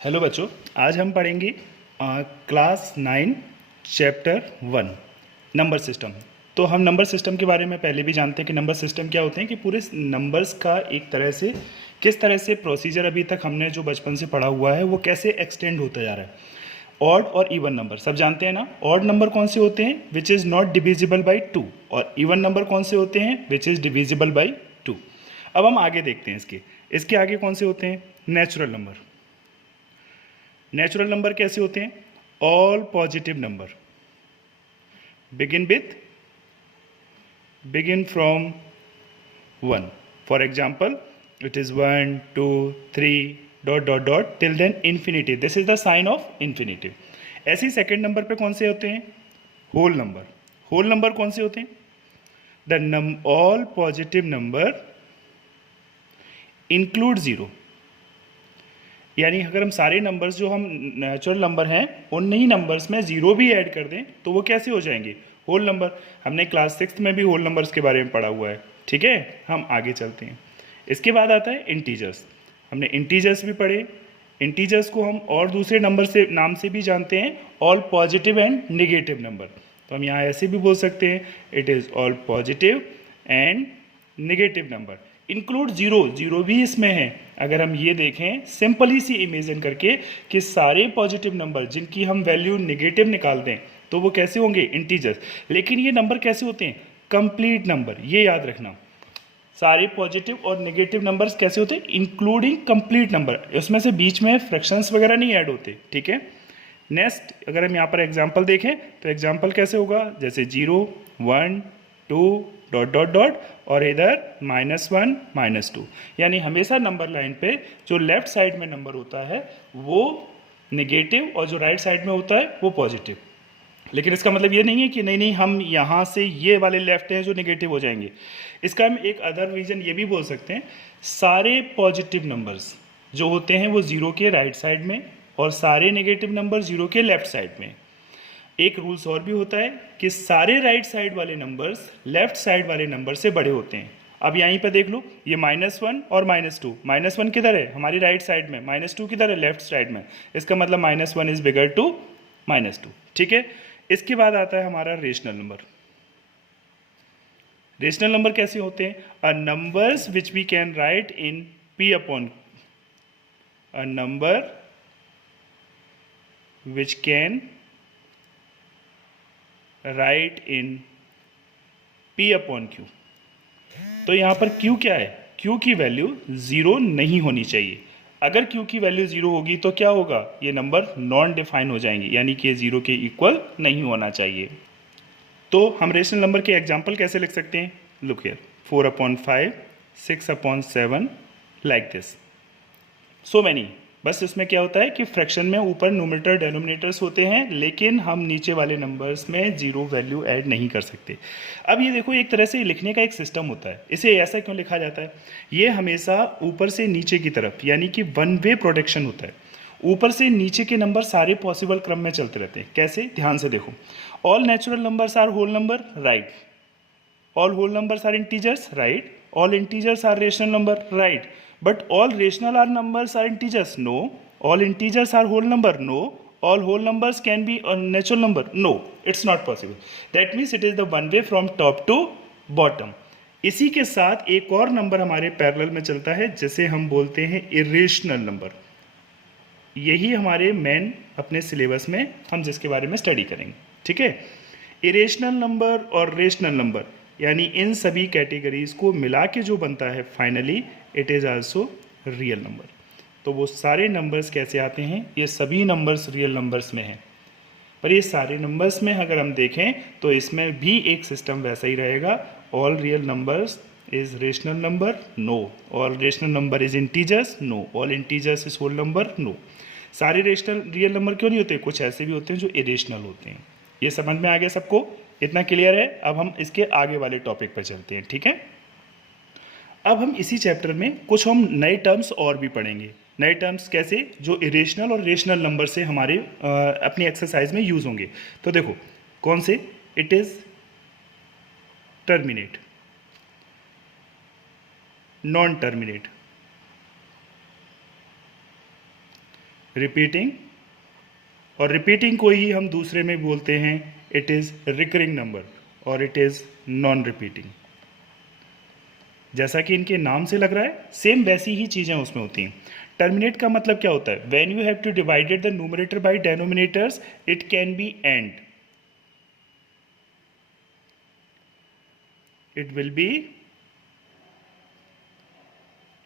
Hello बच्चों, आज हम पढ़ेंगे क्लास 9 चैप्टर 1 नंबर सिस्टम। तो हम नंबर सिस्टम के बारे में पहले भी जानते हैं कि नंबर सिस्टम क्या होते हैं, कि पूरे नंबर्स का एक तरह से किस तरह से प्रोसीजर अभी तक हमने जो बचपन से पढ़ा हुआ है वो कैसे एक्सटेंड होता जा रहा है। ऑड और इवन नंबर सब जानते हैं ना। ऑड नंबर कौन से होते हैं? Which is not divisible by 2। और इवन नंबर कौन से होते हैं? Which is divisible by 2। अब हम आगे देखते हैं इसके आगे कौन से होते हैं? Natural number. नेचुरल नंबर कैसे होते हैं? All positive number begin from 1। For example, it is 1 2 3 dot dot dot till then infinity. This is the sign of infinity. ऐसे ही सेकेंड नंबर पे कौन से होते हैं? Whole number. होल नंबर कौन से होते हैं? The all positive number include zero. यानी अगर हम सारे नंबर्स जो हम नेचुरल नंबर हैं उन ही नंबर्स में जीरो भी ऐड कर दें तो वो कैसे हो जाएंगे? Whole number. हमने क्लास 6 में भी होल नंबर्स के बारे में पढ़ा हुआ है। ठीक है, हम आगे चलते हैं। इसके बाद आता है इंटीजर्स। हमने इंटीजर्स भी पढ़े। इंटीजर्स को हम और दूसरे नंबर से नाम से भी जानते हैं, all positive and negative number. तो हम यहाँ ऐसे भी बोल सकते हैं, it is all positive and negative number include zero. Zero भी इसमें है। अगर हम ये देखें सिंपली सी इमेजिन करके कि सारे पॉजिटिव नंबर जिनकी हम वैल्यू निगेटिव निकाल दें तो वो कैसे होंगे? इंटीजर्स। लेकिन ये नंबर कैसे होते हैं? Complete number. ये याद रखना, सारे पॉजिटिव और नेगेटिव नंबर्स कैसे होते हैं? Including complete number. उसमें से बीच में फ्रैक्शंस वगैरह नहीं ऐड होते। ठीक है। नेक्स्ट, अगर हम यहाँ पर एग्जाम्पल देखें तो एग्जाम्पल कैसे होगा? जैसे 0 1 2 डॉट डॉट डॉट और इधर -1 -2। यानी हमेशा नंबर लाइन पे जो लेफ्ट साइड में नंबर होता है वो नेगेटिव और जो राइट साइड में होता है वो पॉजिटिव। लेकिन इसका मतलब ये नहीं है कि नहीं हम यहाँ से ये वाले लेफ्ट हैं जो नेगेटिव हो जाएंगे। इसका हम एक अदर रीजन ये भी बोल सकते हैं, सारे पॉजिटिव नंबर्स जो होते हैं वो जीरो के राइट साइड में और सारे नेगेटिव नंबर जीरो के लेफ्ट साइड में। एक रूल्स और भी होता है कि सारे राइट साइड वाले नंबर्स लेफ्ट साइड वाले नंबर से बड़े होते हैं। अब यहीं पर देख लो, ये -1 और -2। -1 किधर है? हमारी राइट साइड में। -2 किधर है? लेफ्ट साइड में। इसका मतलब -1 इज बिगर टू -2। ठीक है। इसके बाद आता है हमारा रेशनल नंबर। रेशनल नंबर कैसे होते हैं? A numbers which we can write in p upon a number which can write in p upon q। तो यहां पर q क्या है? q की वैल्यू जीरो नहीं होनी चाहिए। अगर q की वैल्यू जीरो होगी तो क्या होगा? ये नंबर नॉन डिफाइन हो जाएंगे, यानी कि जीरो के इक्वल नहीं होना चाहिए। तो हम रेशनल नंबर के एग्जाम्पल कैसे लिख सकते हैं? Look here, 4/5 6/7 like this, so many. बस इसमें क्या होता है कि फ्रैक्शन में ऊपर न्यूमरेटर डेनोमिनेटर्स होते हैं, लेकिन हम नीचे वाले नंबर्स में जीरो वैल्यू ऐड नहीं कर सकते। अब ये देखो, एक तरह से लिखने का एक सिस्टम होता है। इसे ऐसा क्यों लिखा जाता है? ये हमेशा ऊपर से नीचे की तरफ, यानी कि वन वे प्रोडक्शन होता है। ऊपर से नीचे के नंबर सारे पॉसिबल क्रम में चलते रहते हैं। कैसे? ध्यान से देखो। All natural numbers are whole number, right. All whole numbers are integers, right? All integers are rational number, right? But all rational are numbers are integers, no. All integers are whole number, no. All whole numbers can be a natural number, no. It's not possible. That means it is the one way from top to bottom. इसी के साथ एक और number हमारे parallel में चलता है जिसे हम बोलते हैं इरेशनल नंबर। यही हमारे मेन अपने सिलेबस में हम जिसके बारे में स्टडी करेंगे। ठीक है। इरेशनल नंबर और रेशनल नंबर, यानी इन सभी कैटेगरीज को मिला के जो बनता है finally, it is also real number. तो वो सारे नंबर्स कैसे आते हैं? ये सभी नंबर्स रियल नंबर्स में हैं। पर ये सारे नंबर्स में अगर हम देखें तो इसमें भी एक सिस्टम वैसा ही रहेगा। All real numbers is rational number, no. All rational number is integers, no. All integers is whole number, no. सारे रेशनल रियल नंबर क्यों नहीं होते? कुछ ऐसे भी होते हैं जो इरेशनल होते हैं। ये समझ में आ गया सबको? इतना क्लियर है? अब हम इसके आगे वाले टॉपिक पर चलते हैं। ठीक है। अब हम इसी चैप्टर में कुछ हम नए टर्म्स और भी पढ़ेंगे। नए टर्म्स कैसे? जो इरेशनल और रेशनल नंबर से हमारे अपनी एक्सरसाइज में यूज होंगे। तो देखो कौन से? It is terminate, non terminate, repeating, और रिपीटिंग को ही हम दूसरे में बोलते हैं इट इज़ रिकरिंग नंबर और इट इज़ नॉन रिपीटिंग। जैसा कि इनके नाम से लग रहा है सेम वैसी ही चीज़ें उसमें होती हैं। टर्मिनेट का मतलब क्या होता है? When you have two divided the numerator bye denominators it can be and, it will be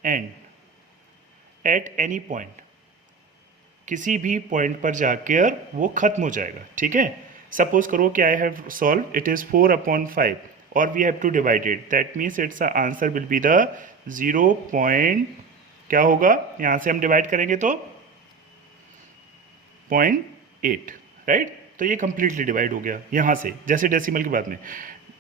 and at any point, किसी भी पॉइंट पर जाकर वो खत्म हो जाएगा। ठीक है, सपोज करो कि I have solve it is 4/5 और we have to divide it, that means its answer will be the 0 point, क्या होगा यहाँ से हम डिवाइड करेंगे तो 0.8, राइट। तो ये कंप्लीटली डिवाइड हो गया यहाँ से, जैसे डेसिमल की बात में।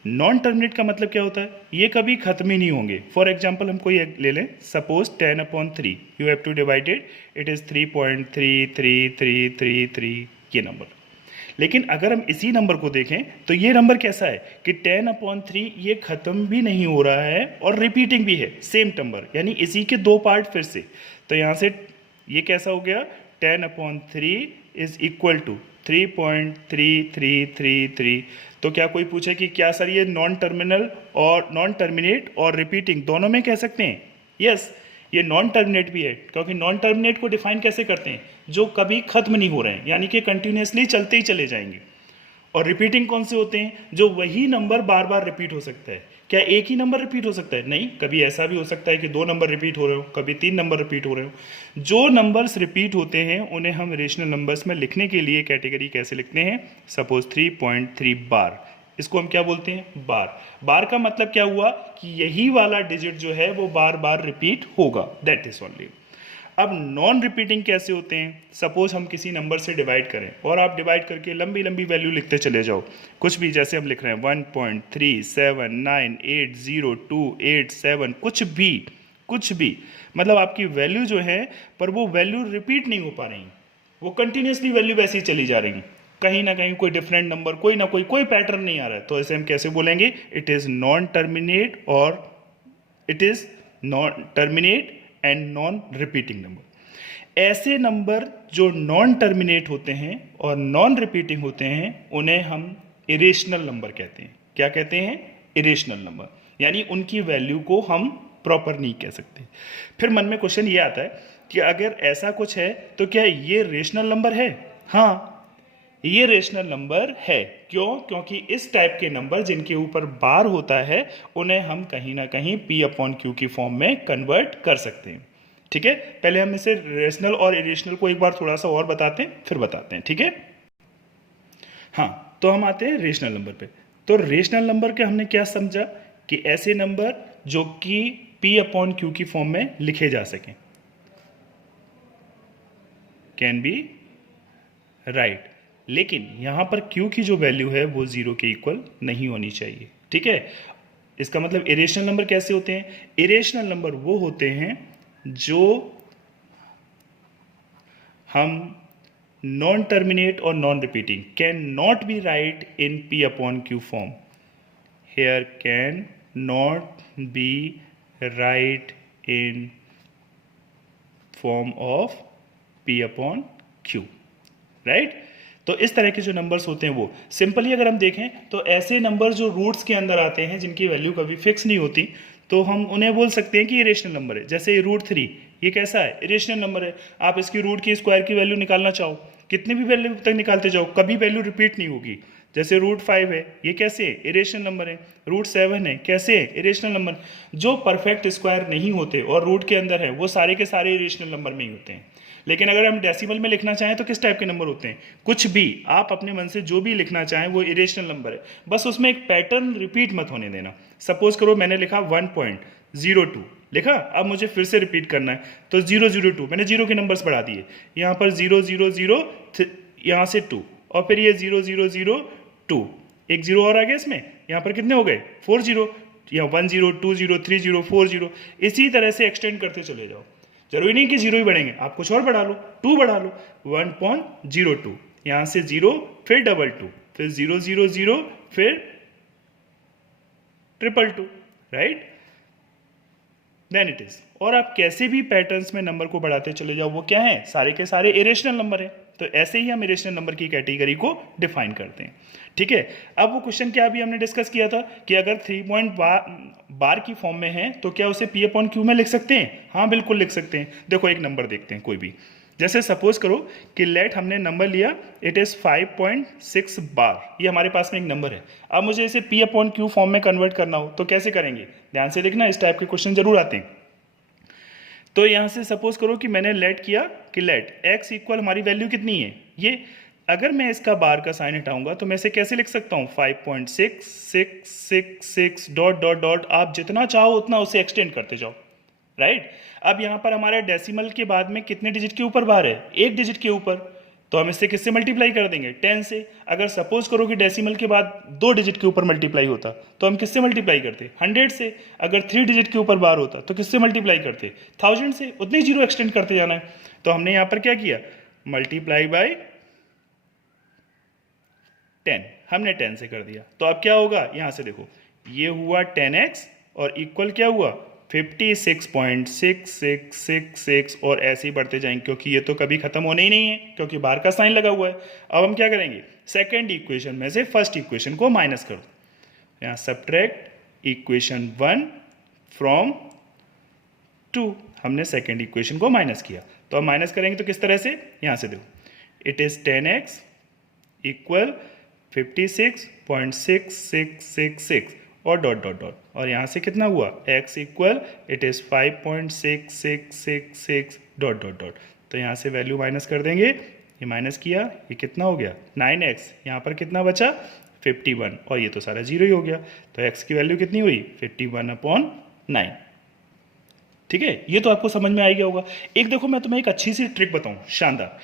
नॉन टर्मिनेट का मतलब क्या होता है? ये कभी खत्म ही नहीं होंगे। फॉर एग्जाम्पल हम कोई ले लें, suppose 10/3 you have two divided, it is 3.3333 ये नंबर। लेकिन अगर हम इसी नंबर को देखें तो ये नंबर कैसा है कि 10/3 ये खत्म भी नहीं हो रहा है और रिपीटिंग भी है, सेम नंबर, यानी इसी के दो पार्ट फिर से। तो यहाँ से ये कैसा हो गया, 10/3 इज इक्वल टू 3.3333। तो क्या कोई पूछे कि क्या सर ये नॉन टर्मिनल और नॉन टर्मिनेट और रिपीटिंग दोनों में कह सकते हैं? यस, ये नॉन टर्मिनेट भी है, क्योंकि नॉन टर्मिनेट को डिफाइन कैसे करते हैं? जो कभी खत्म नहीं हो रहे हैं, यानी कि कंटिन्यूसली चलते ही चले जाएंगे। और रिपीटिंग कौन से होते हैं? जो वही नंबर बार बार रिपीट हो सकता है। क्या एक ही नंबर रिपीट हो सकता है? नहीं, कभी ऐसा भी हो सकता है कि 2 नंबर रिपीट हो रहे हो, कभी 3 नंबर रिपीट हो रहे हो। जो नंबर्स रिपीट होते हैं उन्हें हम रेशनल नंबर्स में लिखने के लिए कैटेगरी कैसे लिखते हैं? सपोज 3.3 बार, इसको हम क्या बोलते हैं? बार। बार का मतलब क्या हुआ कि यही वाला डिजिट जो है वो बार बार रिपीट होगा, दैट इज ओनली। अब नॉन रिपीटिंग कैसे होते हैं? सपोज हम किसी नंबर से डिवाइड करें और आप डिवाइड करके लंबी लंबी वैल्यू लिखते चले जाओ, कुछ भी, जैसे हम लिख रहे हैं 1.3798028 कुछ भी, मतलब आपकी वैल्यू जो है पर वो वैल्यू रिपीट नहीं हो पा रही, वो कंटिन्यूसली वैल्यू वैसी चली जा रही, कहीं ना कहीं कोई डिफरेंट नंबर, कोई ना कोई पैटर्न नहीं आ रहा है। तो इसे हम कैसे बोलेंगे? इट इज नॉन टर्मिनेट और it is non terminate and non repeating number. ऐसे नंबर जो नॉन टर्मिनेट होते हैं और नॉन रिपीटिंग होते हैं उन्हें हम इरेशनल नंबर कहते हैं। क्या कहते हैं? इरेशनल नंबर, यानी उनकी वैल्यू को हम प्रॉपर नहीं कह सकते। फिर मन में क्वेश्चन ये आता है कि अगर ऐसा कुछ है तो क्या ये रेशनल नंबर है? हाँ, ये रेशनल नंबर है। क्यों? क्योंकि इस टाइप के नंबर जिनके ऊपर बार होता है उन्हें हम कहीं ना कहीं P/Q की फॉर्म में कन्वर्ट कर सकते हैं। ठीक है, पहले हम इसे रेशनल और इरेशनल को एक बार थोड़ा सा और बताते हैं, फिर बताते हैं। ठीक है, हाँ, तो हम आते हैं रेशनल नंबर पे। तो रेशनल नंबर के हमने क्या समझा कि ऐसे नंबर जो कि P/Q की फॉर्म में लिखे जा सकें, कैन बी राइट, लेकिन यहां पर Q की जो वैल्यू है वो 0 के इक्वल नहीं होनी चाहिए। ठीक है, इसका मतलब इरेशनल नंबर कैसे होते हैं? इरेशनल नंबर वो होते हैं जो हम नॉन टर्मिनेट और non repeating can not be write in P/Q form. Here can not be write in form of P/Q, right. तो इस तरह के जो नंबर्स होते हैं वो सिंपली अगर हम देखें तो ऐसे नंबर जो रूट्स के अंदर आते हैं जिनकी वैल्यू कभी फिक्स नहीं होती, तो हम उन्हें बोल सकते हैं कि ये रेशनल नंबर है। जैसे √3, ये कैसा है? इरेशनल नंबर है। आप इसकी रूट की स्क्वायर की वैल्यू निकालना चाहो, कितनी भी वैल्यू तक निकालते जाओ, कभी वैल्यू रिपीट नहीं होगी। जैसे √5 है, ये कैसे है? इरेशनल नंबर है। √7 है, कैसे है? Irrational number. जो परफेक्ट स्क्वायर नहीं होते और रूट के अंदर है वो सारे के सारे इरेशनल नंबर में ही होते हैं। लेकिन अगर हम डेसिमल में लिखना चाहें तो किस टाइप के नंबर होते हैं? कुछ भी, आप अपने मन से जो भी लिखना चाहें वो इरेशनल नंबर है, बस उसमें एक पैटर्न रिपीट मत होने देना। सपोज करो मैंने लिखा 1.02 लिखा, अब मुझे फिर से रिपीट करना है तो 002, मैंने 0 के नंबर्स बढ़ा दिए, यहाँ पर 000, यहाँ से 2 और फिर ये 0002, एक 0 और आ गया इसमें, यहाँ पर कितने हो गए? 40, यहाँ 10, 20, 30, 40, इसी तरह से एक्सटेंड करते चले जाओ। जरूरी नहीं कि 0 ही बढ़ेंगे, आप कुछ और बढ़ा लो, 2 बढ़ा लो, 1.02, यहाँ से 0, फिर 22, फिर 000, फिर 222, राइट। Then it is. और आप कैसे भी पैटर्न्स में नंबर को बढ़ाते चले जाओ, वो क्या है, सारे के सारे इरेशनल नंबर है। तो ऐसे ही हम इरेशनल नंबर की कैटेगरी को डिफाइन करते हैं। ठीक है, अब वो क्वेश्चन क्या अभी हमने डिस्कस किया था कि अगर 3 पॉइंट बार की फॉर्म में है तो क्या उसे P अपॉन Q में लिख सकते हैं? हाँ बिल्कुल लिख सकते हैं। देखो एक नंबर देखते हैं कोई भी, जैसे सपोज करो कि लेट हमने नंबर लिया, इट इज़ 5.6 बार, ये हमारे पास में एक नंबर है। अब मुझे इसे P अपॉन Q फॉर्म में कन्वर्ट करना हो तो कैसे करेंगे? ध्यान से देखना, इस टाइप के क्वेश्चन जरूर आते हैं। तो यहाँ से सपोज करो कि मैंने लेट किया कि लेट x इक्वल हमारी वैल्यू कितनी है ये, अगर मैं इसका बार का साइन हटाऊंगा तो मैं इसे कैसे लिख सकता हूँ? 5.6666 डॉट डॉट डॉट, आप जितना चाहो उतना उसे एक्सटेंड करते जाओ, राइट। अब यहाँ पर हमारा डेसिमल के बाद में कितने डिजिट के ऊपर बार है? एक डिजिट के ऊपर, तो हम इससे किससे मल्टीप्लाई कर देंगे? 10 से। अगर सपोज करो कि डेसिमल के बाद 2 डिजिट के ऊपर मल्टीप्लाई होता तो हम किससे मल्टीप्लाई करते? 100 से। अगर 3 डिजिट के ऊपर बार होता तो किससे मल्टीप्लाई करते? 1000 से। उतने जीरो एक्सटेंड करते जाना है। तो हमने यहाँ पर क्या किया? मल्टीप्लाई बाई 10, हमने 10 से कर दिया। तो अब क्या होगा? यहाँ से देखो, ये हुआ 10x और इक्वल क्या हुआ? 56.6666 और ऐसे ही बढ़ते जाएंगे, क्योंकि ये तो कभी खत्म होने ही नहीं है, क्योंकि बार का साइन लगा हुआ है। अब हम क्या करेंगे? सेकेंड इक्वेशन में से फर्स्ट इक्वेशन को माइनस करो। यहाँ सब्ट्रैक्ट इक्वेशन 1 फ्रॉम 2, हमने सेकेंड इक्वेशन को माइनस किया। तो अब माइनस करेंगे तो किस तरह से? यहाँ से देखो, इट इज 10x इक्वल 56.6666 और डॉट डॉट डॉट, और यहाँ से कितना हुआ? x equal it is 5.6666 dot dot dot. तो यहाँ से वैल्यू माइनस कर देंगे, ये माइनस किया, ये कितना हो गया? 9x। यहाँ पर कितना बचा? 51, और ये तो सारा जीरो ही हो गया। तो x की वैल्यू कितनी हुई? 51/9। ठीक है, ये तो आपको समझ में आ गया होगा। एक देखो मैं तुम्हें एक अच्छी सी ट्रिक बताऊँ, शानदार।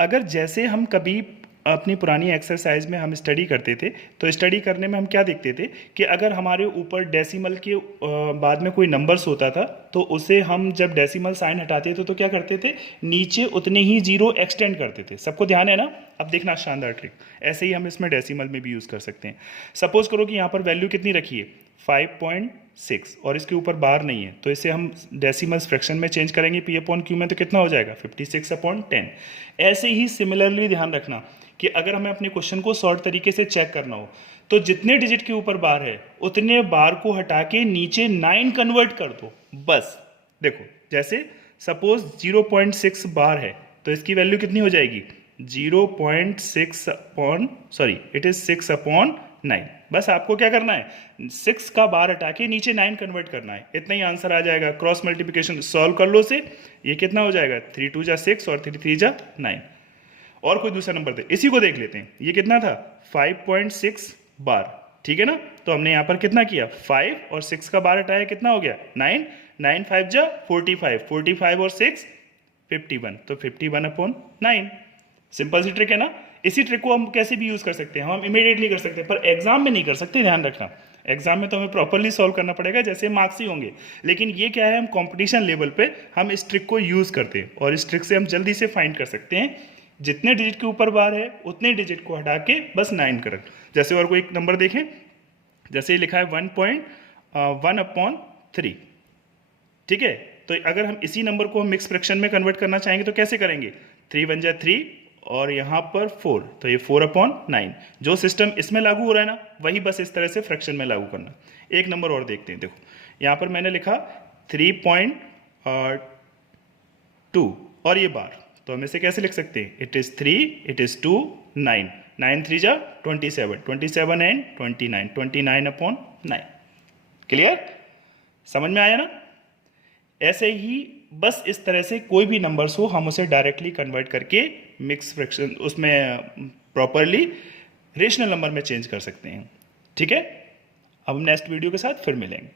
अगर जैसे हम कभी अपनी पुरानी एक्सरसाइज में हम स्टडी करते थे, तो स्टडी करने में हम क्या देखते थे कि अगर हमारे ऊपर डेसिमल के बाद में कोई नंबर्स होता था तो उसे हम जब डेसिमल साइन हटाते थे तो क्या करते थे? नीचे उतने ही जीरो एक्सटेंड करते थे। सबको ध्यान है ना? अब देखना शानदार ट्रिक, ऐसे ही हम इसमें डेसिमल में भी यूज़ कर सकते हैं। सपोज करो कि यहाँ पर वैल्यू कितनी रखी है? 5.6 और इसके ऊपर बार नहीं है, तो इसे हम डेसिमल्स फ्रैक्शन में चेंज करेंगे P अपॉन Q में, तो कितना हो जाएगा? 56/10। ऐसे ही सिमिलरली ध्यान रखना कि अगर हमें अपने क्वेश्चन को शॉर्ट तरीके से चेक करना हो तो जितने डिजिट के ऊपर बार है उतने बार को हटा के नीचे 9 कन्वर्ट कर दो, बस। देखो जैसे सपोज 0.6 बार है तो इसकी वैल्यू कितनी हो जाएगी? 0.6 अपॉन, सॉरी इट इज 6/9। बस आपको क्या करना है? 6 का बार हटा के नीचे 9 कन्वर्ट करना है, इतना ही आंसर आ जाएगा। क्रॉस मल्टीप्लिकेशन सॉल्व कर लो से, ये कितना हो जाएगा? 3 2 जा 6 और 3 3 जा 9। और कोई दूसरा नंबर दे, इसी को देख लेते हैं। ये कितना था? 5.6 बार, ठीक है ना? तो हमने यहाँ पर कितना किया? 5 और 6 का बार हटाया, कितना हो गया? 9 9 5 जा 45, 45 और 6 51, तो 51/9। सिंपल सी ट्रिक है ना? इसी ट्रिक को हम कैसे भी यूज कर सकते हैं, हम इमीडिएटली कर सकते हैं, पर एग्जाम में नहीं कर सकते, ध्यान रखना। एग्जाम में तो हमें प्रॉपरली सॉल्व करना पड़ेगा, जैसे मार्क्स ही होंगे। लेकिन ये क्या है, हम कंपटीशन लेवल पे हम इस ट्रिक को यूज करते हैं और इस ट्रिक से हम जल्दी से फाइंड कर सकते हैं जितने डिजिट के ऊपर बार है उतने डिजिट को हटा के बस 9 करें। जैसे और कोई एक नंबर देखें, जैसे लिखा है 1.1/3, ठीक है? तो अगर हम इसी नंबर को मिक्स फ्रैक्शन में कन्वर्ट करना चाहेंगे तो कैसे करेंगे? 3 1 जा 3 और यहाँ पर 4, तो ये 4/9। जो सिस्टम इसमें लागू हो रहा है ना, वही बस इस तरह से फ्रैक्शन में लागू करना। एक नंबर और देखते हैं। देखो यहाँ पर मैंने लिखा 3.2 और ये बार, तो हम इसे कैसे लिख सकते हैं? इट इज़ 3, इट इज़ 2, 9, 9 3 जा 27, 27 एंड 29, 29/9। क्लियर? समझ में आया ना? ऐसे ही बस इस तरह से कोई भी नंबर्स हो हम उसे डायरेक्टली कन्वर्ट करके मिक्स फ्रैक्शन उसमें प्रॉपरली रेशनल नंबर में चेंज कर सकते हैं। ठीक है? अब नेक्स्ट वीडियो के साथ फिर मिलेंगे।